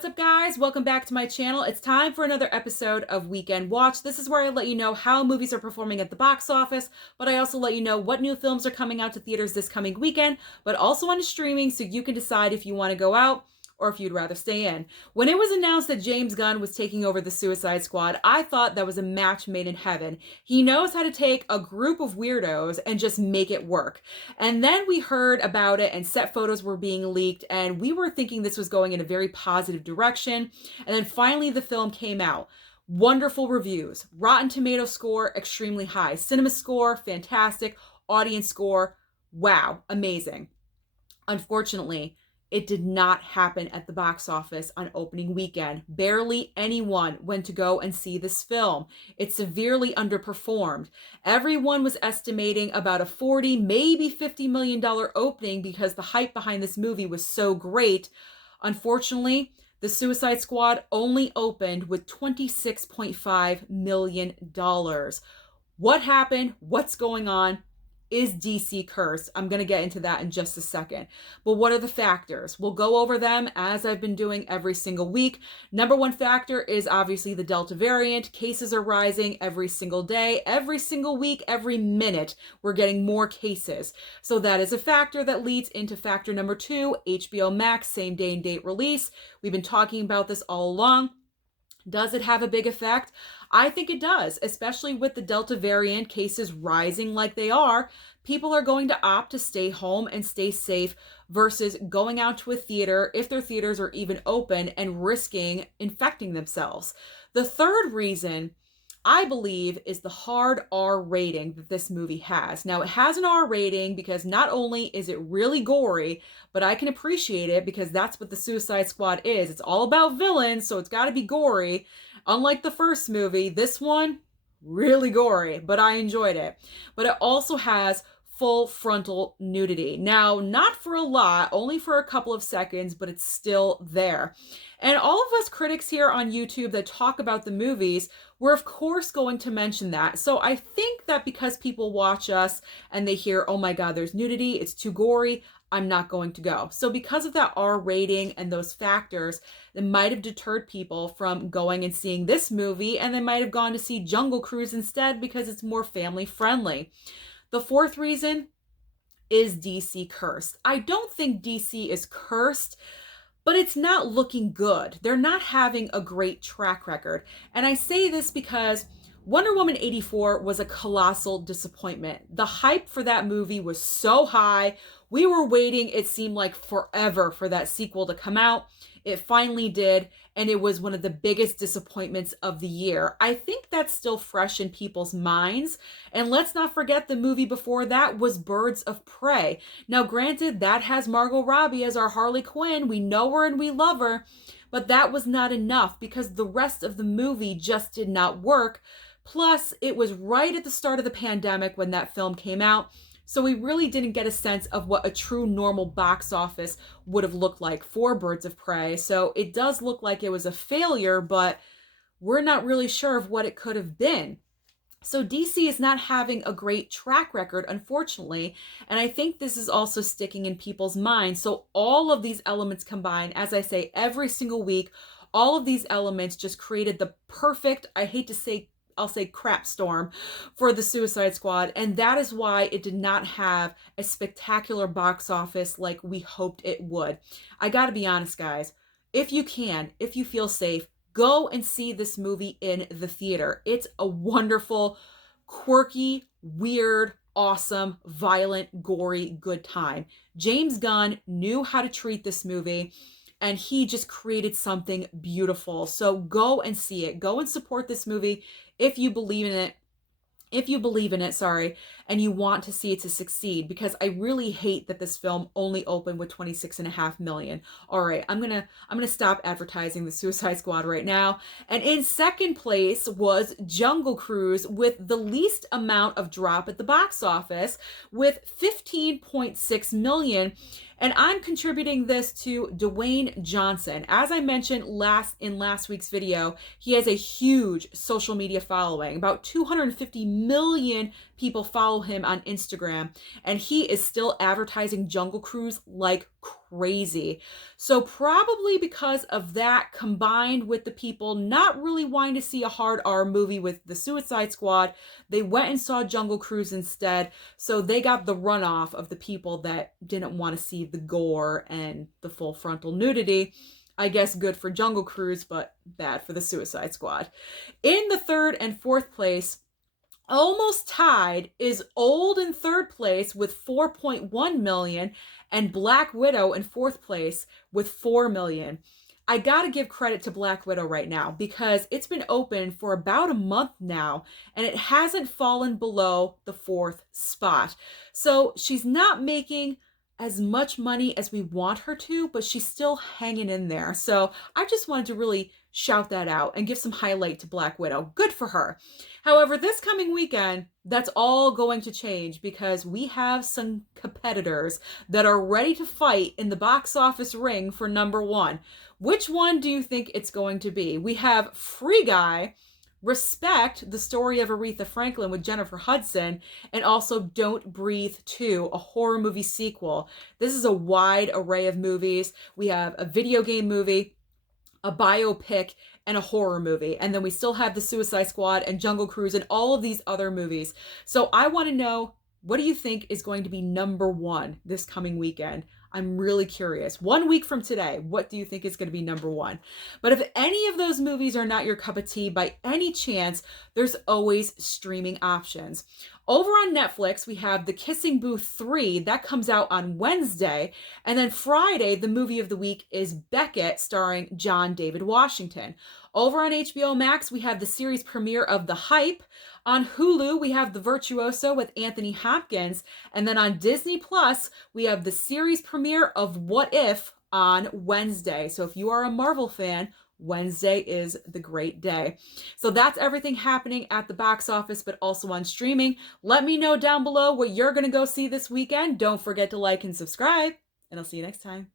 What's up, guys? Welcome back to my channel. It's time for another episode of Weekend Watch. This is where I let you know how movies are performing at the box office, but I also let you know what new films are coming out to theaters this coming weekend, but also on streaming so you can decide if you want to go out or if you'd rather stay in. When it was announced that James Gunn was taking over the Suicide Squad, I thought that was a match made in heaven. He knows how to take a group of weirdos and just make it work. And then we heard about it and set photos were being leaked, and we were thinking this was going in a very positive direction. And then finally the film came out. Wonderful reviews. Rotten Tomato score, extremely high. Cinema score, fantastic. Audience score, wow, amazing. Unfortunately, it did not happen at the box office on opening weekend. Barely anyone went to go and see this film. It severely underperformed. Everyone was estimating about a $40, maybe $50 million opening because the hype behind this movie was so great. Unfortunately, the Suicide Squad only opened with $26.5 million. What happened? What's going on? Is DC cursed? I'm going to get into that in just a second. But what are the factors? We'll go over them as I've been doing every single week. Number one factor is obviously the Delta variant. Cases are rising every single day, every single week, every minute. We're getting more cases. So that is a factor that leads into factor number two, HBO Max, same day and date release. We've been talking about this all along. Does it have a big effect? I think it does, especially with the Delta variant cases rising like they are. People are going to opt to stay home and stay safe versus going out to a theater, if their theaters are even open, and risking infecting themselves. The third reason I believe is the hard R rating that this movie has. Now, it has an R rating because not only is it really gory, but I can appreciate it because that's what the Suicide Squad is. It's all about villains, so it's got to be gory. Unlike the first movie, this one, really gory, but I enjoyed it. But it also has full frontal nudity. Now, not for a lot, only for a couple of seconds, but it's still there. And all of us critics here on YouTube that talk about the movies, we're of course going to mention that. So I think that because people watch us and they hear, oh my God, there's nudity, it's too gory, I'm not going to go. So because of that R rating and those factors, it might have deterred people from going and seeing this movie, and they might have gone to see Jungle Cruise instead because it's more family friendly. The fourth reason is DC cursed. I don't think DC is cursed, but it's not looking good. They're not having a great track record. And I say this because Wonder Woman 84 was a colossal disappointment. The hype for that movie was so high. We were waiting, it seemed like forever, for that sequel to come out. It finally did, and it was one of the biggest disappointments of the year. I think that's still fresh in people's minds. And let's not forget the movie before that was Birds of Prey. Now, granted, that has Margot Robbie as our Harley Quinn. We know her and we love her, but that was not enough because the rest of the movie just did not work. Plus, it was right at the start of the pandemic when that film came out. So we really didn't get a sense of what a true normal box office would have looked like for Birds of Prey. So it does look like it was a failure, but we're not really sure of what it could have been. So DC is not having a great track record, unfortunately, and I think this is also sticking in people's minds. So all of these elements combined, as I say, every single week, all of these elements just created the perfect, I'll say crap storm for the Suicide Squad, and that is why it did not have a spectacular box office like we hoped it would. I gotta be honest, guys. If you can, if you feel safe, go and see this movie in the theater. It's a wonderful, quirky, weird, awesome, violent, gory, good time. James Gunn knew how to treat this movie, and he just created something beautiful. So go and see it. Go and support this movie if you believe in it. And you want to see it to succeed, because I really hate that this film only opened with 26.5 million. All right, I'm gonna stop advertising the Suicide Squad right now. And in second place was Jungle Cruise with the least amount of drop at the box office with 15.6 million. And I'm contributing this to Dwayne Johnson. As I mentioned in last week's video, he has a huge social media following. About 250 million people follow him on Instagram, and he is still advertising Jungle Cruise like crazy. So probably because of that, combined with the people not really wanting to see a hard R movie with the Suicide Squad, they went and saw Jungle Cruise instead. So they got the runoff of the people that didn't want to see the gore and the full frontal nudity. I guess good for Jungle Cruise, but bad for the Suicide Squad. In the third and fourth place, almost tied, is Old in third place with 4.1 million and Black Widow in fourth place with 4 million. I gotta give credit to Black Widow right now because it's been open for about a month now and it hasn't fallen below the fourth spot. So she's not making as much money as we want her to, but she's still hanging in there. So I just wanted to really shout that out and give some highlight to Black Widow. Good for her. However, this coming weekend, that's all going to change because we have some competitors that are ready to fight in the box office ring for number one. Which one do you think it's going to be? We have Free Guy, Respect, the story of Aretha Franklin with Jennifer Hudson, and also Don't Breathe 2, a horror movie sequel. This is a wide array of movies. We have a video game movie, a biopic, and a horror movie. And then we still have the Suicide Squad and Jungle Cruise and all of these other movies. So I want to know, what do you think is going to be number one this coming weekend? I'm really curious. 1 week from today, what do you think is going to be number one? But if any of those movies are not your cup of tea by any chance, there's always streaming options. Over on Netflix, we have The Kissing Booth 3. That comes out on Wednesday. And then Friday, the movie of the week is Beckett, starring John David Washington. Over on HBO Max, we have the series premiere of The Hype. On Hulu, we have The Virtuoso with Anthony Hopkins. And then on Disney Plus, we have the series premiere of What If on Wednesday. So if you are a Marvel fan, Wednesday is the great day. So that's everything happening at the box office, but also on streaming. Let me know down below what you're going to go see this weekend. Don't forget to like and subscribe, and I'll see you next time.